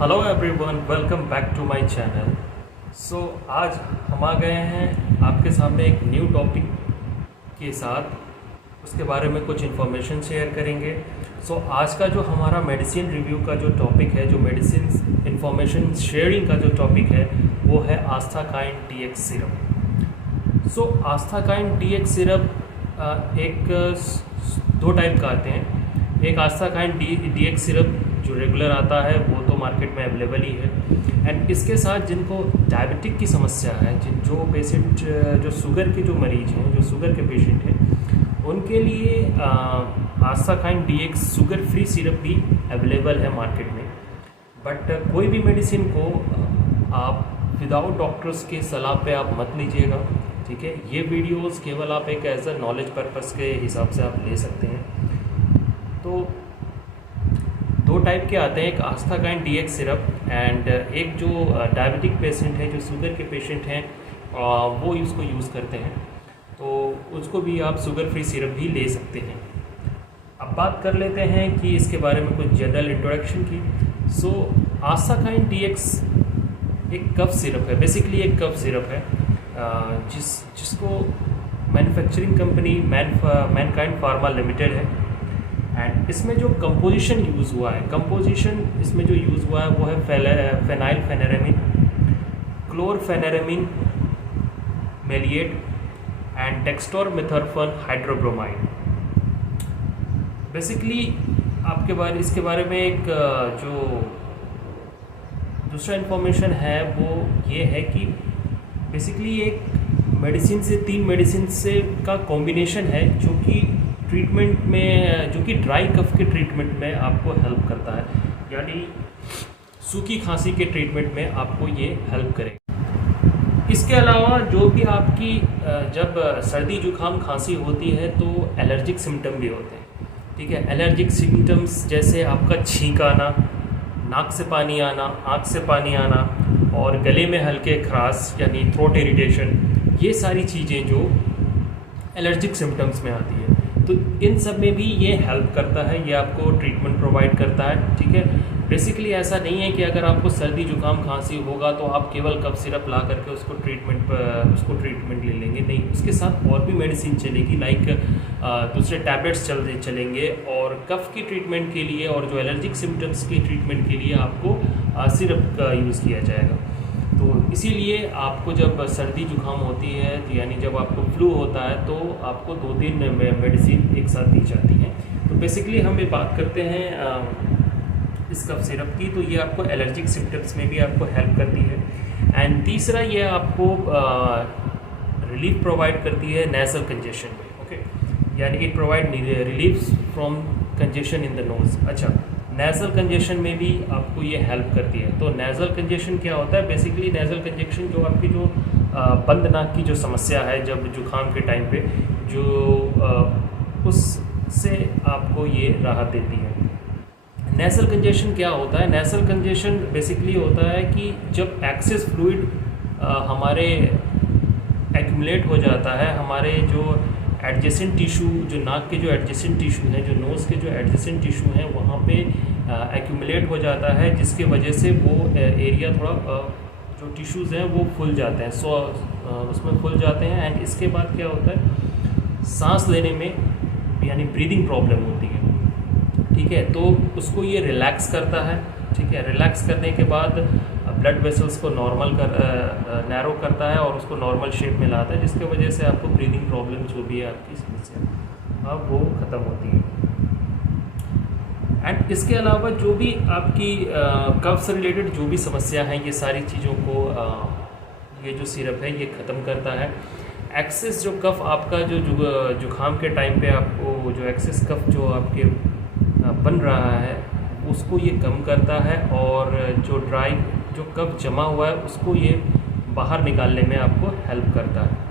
Hello everyone, welcome back to my channel. आज हम आ गए हैं आपके सामने एक न्यू टॉपिक के साथ। उसके बारे में कुछ इन्फॉर्मेशन शेयर करेंगे। आज का जो हमारा मेडिसिन रिव्यू का जो टॉपिक है, जो मेडिसिन इन्फॉर्मेशन शेयरिंग का जो टॉपिक है, वो है आस्थाकाइन DX सिरप। आस्थाकाइन DX सिरप एक दो टाइप का आते हैं। एक आस्थाकाइन DX सिरप जो रेगुलर आता है वो तो मार्केट में अवेलेबल ही है। एंड इसके साथ जिनको डायबिटिक की समस्या है, जो पेशेंट जो शुगर के जो मरीज हैं, जो शुगर के पेशेंट हैं, उनके लिए आस्थाकाइन DX शुगर फ्री सिरप भी अवेलेबल है मार्केट में। बट कोई भी मेडिसिन को आप विदाउट डॉक्टर्स के सलाह पे आप मत लीजिएगा, ठीक है। ये वीडियोस केवल आप एक एज अ नॉलेज पर्पस के हिसाब से आप ले सकते हैं। तो दो टाइप के आते हैं, एक आस्थाकाइन DX सिरप एंड एक जो डायबिटिक पेशेंट है, जो शुगर के पेशेंट हैं, वो इसको यूज़ करते हैं, तो उसको भी आप शुगर फ्री सिरप भी ले सकते हैं। अब बात कर लेते हैं कि इसके बारे में कुछ जनरल इंट्रोडक्शन की। आस्थाकाइन DX एक कफ सिरप है, बेसिकली एक कफ सिरप है, जिसको manufacturing company Mankind pharma limited है। एंड इसमें जो कंपोजिशन यूज़ हुआ है, इसमें जो यूज़ हुआ है वो है फेनाइलफेनेरेमिन, क्लोरफेनेरेमिन मेलिएट एंड डेक्स्टोरमेथर्फन हाइड्रोब्रोमाइड। बेसिकली इसके बारे में एक जो दूसरा इन्फॉर्मेशन है वो ये है कि बेसिकली एक तीन मेडिसिन से का कॉम्बिनेशन है, जो कि ट्रीटमेंट में, जो कि ड्राई कफ के ट्रीटमेंट में आपको हेल्प करता है, यानी सूखी खांसी के ट्रीटमेंट में आपको ये हेल्प करेगा। इसके अलावा जो भी आपकी जब सर्दी जुकाम खांसी होती है तो एलर्जिक सिम्टम भी होते हैं, ठीक है। एलर्जिक सिम्टम्स जैसे आपका छींक आना, नाक से पानी आना, आँख से पानी आना और गले में हल्के खराश यानी थ्रोट इरिटेशन, ये सारी चीज़ें जो एलर्जिक सिम्टम्स में आती है, तो इन सब में भी ये हेल्प करता है, ये आपको ट्रीटमेंट प्रोवाइड करता है, ठीक है। बेसिकली ऐसा नहीं है कि अगर आपको सर्दी जुकाम खांसी होगा तो आप केवल कफ सिरप ला करके उसको ट्रीटमेंट ले लेंगे, नहीं। उसके साथ और भी मेडिसिन चलेगी, लाइक दूसरे टैबलेट्स चलेंगे, और कफ की ट्रीटमेंट के लिए और जो एलर्जिक सिम्टम्स की ट्रीटमेंट के लिए आपको सिरप का यूज़ किया जाएगा। तो इसीलिए आपको जब सर्दी जुकाम होती है, यानी जब आपको फ्लू होता है, तो आपको 2-3 मेडिसिन एक साथ दी जाती हैं। तो बेसिकली हम ये बात करते हैं इस कफ सिरप की, तो ये आपको एलर्जिक सिम्टम्स में भी आपको हेल्प करती है। एंड तीसरा, ये आपको रिलीफ प्रोवाइड करती है नेज़ल कंजेशन में, ओके, यानी it provide relief from congestion in the nose. अच्छा, नेज़ल कंजेशन में भी आपको ये हेल्प करती है। तो नेज़ल कंजेशन क्या होता है? बेसिकली नेज़ल कंजेशन जो आपकी जो बंद नाक की जो समस्या है जब जुकाम के टाइम पे, जो उससे आपको ये राहत देती है। नेज़ल कंजेशन क्या होता है? नेज़ल कंजेशन बेसिकली होता है कि जब एक्सेस फ्लूइड हमारे एक्यूमुलेट हो जाता है, हमारे जो एडजेसेंट टिश्यू, जो नाक के जो एडजेसेंट टिश्यू हैं, जो नोज़ के जो एडजेसेंट टिश्यू हैं, वहाँ पे एक्यूमुलेट हो जाता है, जिसके वजह से वो एरिया थोड़ा जो टिश्यूज़ हैं वो फूल जाते हैं, उसमें फूल जाते हैं। एंड इसके बाद क्या होता है, सांस लेने में यानी ब्रीदिंग प्रॉब्लम होती है, ठीक है। तो उसको ये रिलैक्स करता है, ठीक है। रिलैक्स करने के बाद ब्लड वेसल्स को नैरो करता है और उसको नॉर्मल शेप में लाता है, जिसके वजह से आपको ब्रीदिंग प्रॉब्लम जो भी है आपकी समस्या अब वो ख़त्म होती है। एंड इसके अलावा जो भी आपकी कफ से रिलेटेड जो भी समस्या है, ये सारी चीज़ों को ये जो सिरप है ये ख़त्म करता है। एक्सेस जो कफ आपका जो जुकाम के टाइम पे आपको जो एक्सेस कफ जो आपके बन रहा है उसको ये कम करता है, और जो कफ जमा हुआ है उसको ये बाहर निकालने में आपको हेल्प करता है।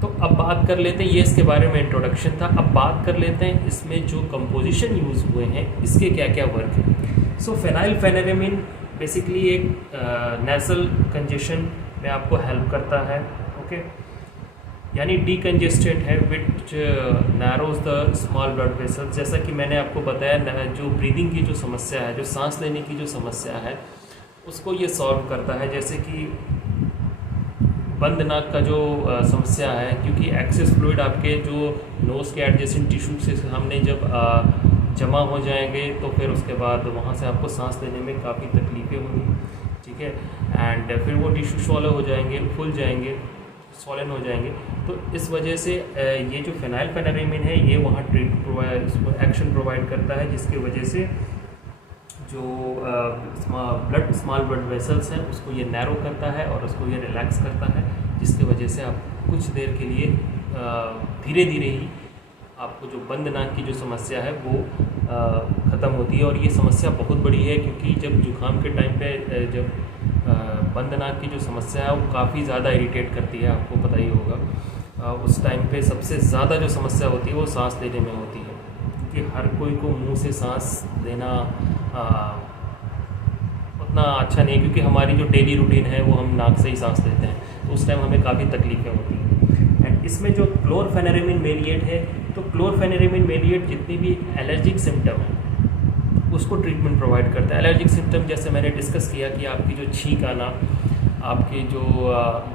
तो अब बात कर लेते हैं, ये इसके बारे में इंट्रोडक्शन था। अब बात कर लेते हैं इसमें जो कंपोजिशन यूज़ हुए हैं इसके क्या क्या वर्क है। फेनाइलफेनेरेमिन बेसिकली एक नेज़ल कंजेशन में आपको हेल्प करता है, ओके। यानी डीकंजेस्टेंट है which narrows the small blood vessels. जैसा कि मैंने आपको बताया, जो ब्रीदिंग की जो समस्या है, जो सांस लेने की जो समस्या है, उसको ये सॉल्व करता है। जैसे कि बंद नाक का जो समस्या है, क्योंकि एक्सेस फ्लूइड आपके जो नोज़ के एडजेसेंट टिश्यू से सामने जब जमा हो जाएंगे तो फिर उसके बाद वहाँ से आपको सांस लेने में काफ़ी तकलीफ़ें होंगी, ठीक है। एंड फिर वो टिश्यू शॉलो हो जाएंगे, फूल जाएंगे, सॉलन हो जाएंगे। तो इस वजह से ये जो फेनाइलफेनारेमिन है ये वहाँ एक्शन प्रोवाइड करता है, जिसकी वजह से जो स्मॉल ब्लड वेसल्स हैं उसको ये नैरो करता है और उसको ये रिलैक्स करता है, जिसकी वजह से आप कुछ देर के लिए धीरे धीरे ही आपको जो बंद नाक की जो समस्या है वो ख़त्म होती है। और ये समस्या बहुत बड़ी है, क्योंकि जब जुकाम के टाइम पे जब बंद नाक की जो समस्या है वो काफ़ी ज़्यादा इरिटेट करती है, आपको पता ही होगा। उस टाइम पे सबसे ज़्यादा जो समस्या होती है वो सांस लेने में होती है, क्योंकि हर कोई को मुंह से सांस लेना उतना अच्छा नहीं है, क्योंकि हमारी जो डेली रूटीन है वो हम नाक से ही सांस लेते हैं, तो उस टाइम हमें काफ़ी तकलीफ़ें होती हैं। एंड इसमें जो क्लोरफेनेरेमिन मेलिएट है, तो क्लोरफेनेरेमिन मेलिएट जितनी भी एलर्जिक सिम्टम है उसको ट्रीटमेंट प्रोवाइड करता है। एलर्जिक सिम्टम जैसे मैंने डिस्कस किया कि आपकी जो छींक आना, आपके जो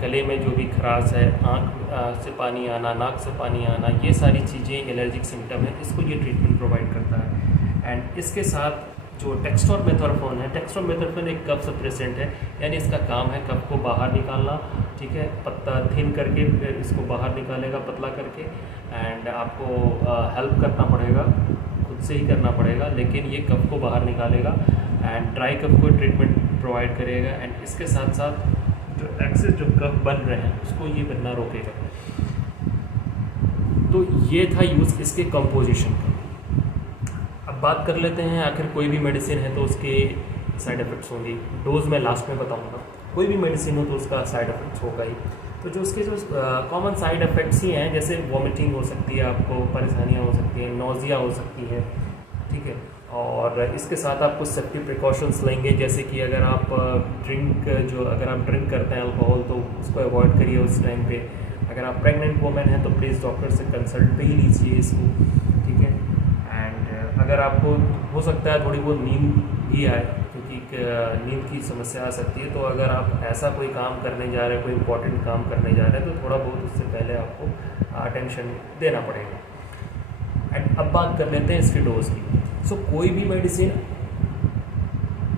गले में जो भी खराश है, आँख से पानी आना, नाक से पानी आना, ये सारी चीज़ें एलर्जिक सिम्टम है, इसको ये ट्रीटमेंट प्रोवाइड करता है। एंड इसके साथ जो डेक्स्ट्रोमेथोर्फोन है, डेक्स्ट्रोमेथोर्फोन एक कफ सप्रेसेंट है, यानी इसका काम है कफ को बाहर निकालना, ठीक है, पत्ता थिन करके फिर इसको बाहर निकालेगा पतला करके। एंड आपको हेल्प करना पड़ेगा, खुद से ही करना पड़ेगा, लेकिन ये कफ को बाहर निकालेगा एंड ड्राई कफ को ट्रीटमेंट प्रोवाइड करेगा। एंड इसके साथ साथ जो एक्सेस जो कफ बन रहे हैं उसको ये बनना रोकेगा। तो ये था यूज़ इसके कंपोजिशन का। अब बात कर लेते हैं, आखिर कोई भी मेडिसिन है तो उसके साइड इफ़ेक्ट्स होंगे। डोज मैं लास्ट में बताऊंगा। कोई भी मेडिसिन हो तो उसका साइड इफ़ेक्ट्स होगा ही। तो जो उसके जो कॉमन साइड इफ़ेक्ट्स ही हैं, जैसे वॉमिटिंग हो सकती है, आपको परेशानियाँ हो सकती हैं, नोज़िया हो सकती है, ठीक है। और इसके साथ आप कुछ सेफ्टी प्रिकॉशंस लेंगे, जैसे कि अगर आप ड्रिंक करते हैं अल्कोहल तो उसको अवॉइड करिए उस टाइम पे। अगर आप प्रेग्नेंट वुमेन हैं तो प्लीज़ डॉक्टर से कंसल्ट पे ही लीजिए इसको, ठीक है। एंड अगर आपको हो सकता है थोड़ी बहुत नींद भी आए, क्योंकि नींद की समस्या आ सकती है, तो अगर आप ऐसा कोई काम करने जा रहे हैं, कोई इंपॉर्टेंट काम करने जा रहे हैं, तो थोड़ा बहुत उससे पहले आपको अटेंशन देना पड़ेगा। एंड अब बात कर लेते हैं इसकी डोज की। सो कोई भी मेडिसिन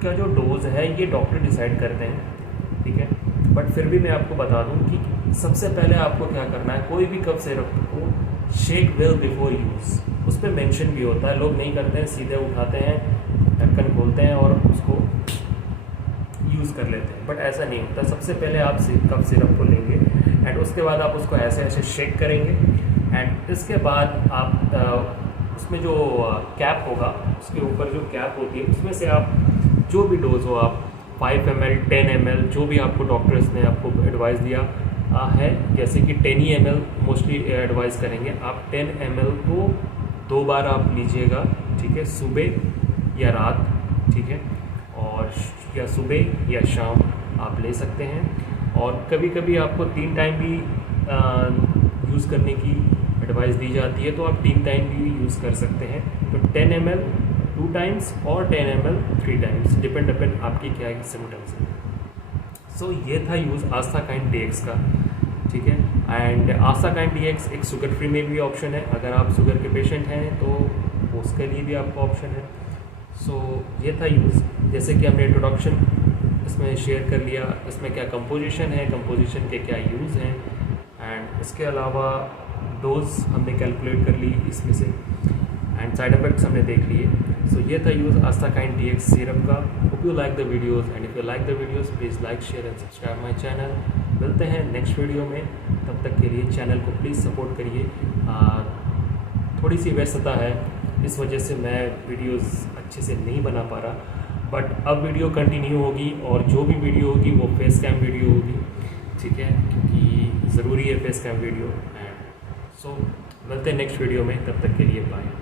का जो डोज है ये डॉक्टर डिसाइड करते हैं, ठीक है। बट फिर भी मैं आपको बता दूं कि सबसे पहले आपको क्या करना है, कोई भी कफ सिरप को शेक वेल बिफोर यूज़, उस पर मेंशन भी होता है। लोग नहीं करते हैं, सीधे उठाते हैं, ढक्कन खोलते हैं और उसको यूज़ कर लेते हैं, बट ऐसा नहीं होता। सबसे पहले आप कफ सिरप को लेंगे एंड उसके बाद आप उसको ऐसे ऐसे शेक करेंगे। एंड इसके बाद आप उसमें जो कैप होगा, उसके ऊपर जो कैप होती है, उसमें से आप जो भी डोज हो, आप 5 ml 10 ml जो भी आपको डॉक्टर्स ने आपको एडवाइस दिया है, जैसे कि 10 ml मोस्टली एडवाइस करेंगे। आप 10 ml को 2 बार आप लीजिएगा, ठीक है, सुबह या रात, ठीक है, और या सुबह या शाम आप ले सकते हैं। और कभी कभी आपको 3 टाइम भी यूज़ करने की एडवाइस दी जाती है, तो आप 3 टाइम भी यूज़ कर सकते हैं। तो 10 ml 2 टाइम्स और 10 ml 3 टाइम्स, डिपेंड आपकी क्या सिम्टम्स हैं। सो ये था यूज़ आस्थाकाइन DX का, ठीक है। एंड आस्थाकाइन DX एक शुगर फ्री में भी ऑप्शन है, अगर आप शुगर के पेशेंट हैं तो उसके लिए भी आपका ऑप्शन है। सो ये था यूज़, जैसे कि हमने इंट्रोडक्शन इसमें शेयर कर लिया, इसमें क्या कंपोजिशन है, कंपोजिशन के क्या यूज़ हैं, एंड इसके अलावा डोज हमने कैलकुलेट कर ली इसमें से, एंड साइड इफेक्ट्स हमने देख लिए। सो ये था यूज़ आस्थाकाइन DX सीरम का। Hope you like the videos, and if you like the videos please like share and subscribe my channel. मिलते हैं नेक्स्ट वीडियो में, तब तक के लिए चैनल को प्लीज़ सपोर्ट करिए। थोड़ी सी व्यस्तता है, इस वजह से मैं वीडियोज़ अच्छे से नहीं बना पा रहा, बट अब वीडियो कंटिन्यू होगी, और जो भी वीडियो होगी वो फेस कैम वीडियो होगी, ठीक है, क्योंकि ज़रूरी है face cam video. And so मिलते हैं नेक्स्ट वीडियो में, तब तक के लिए बाय।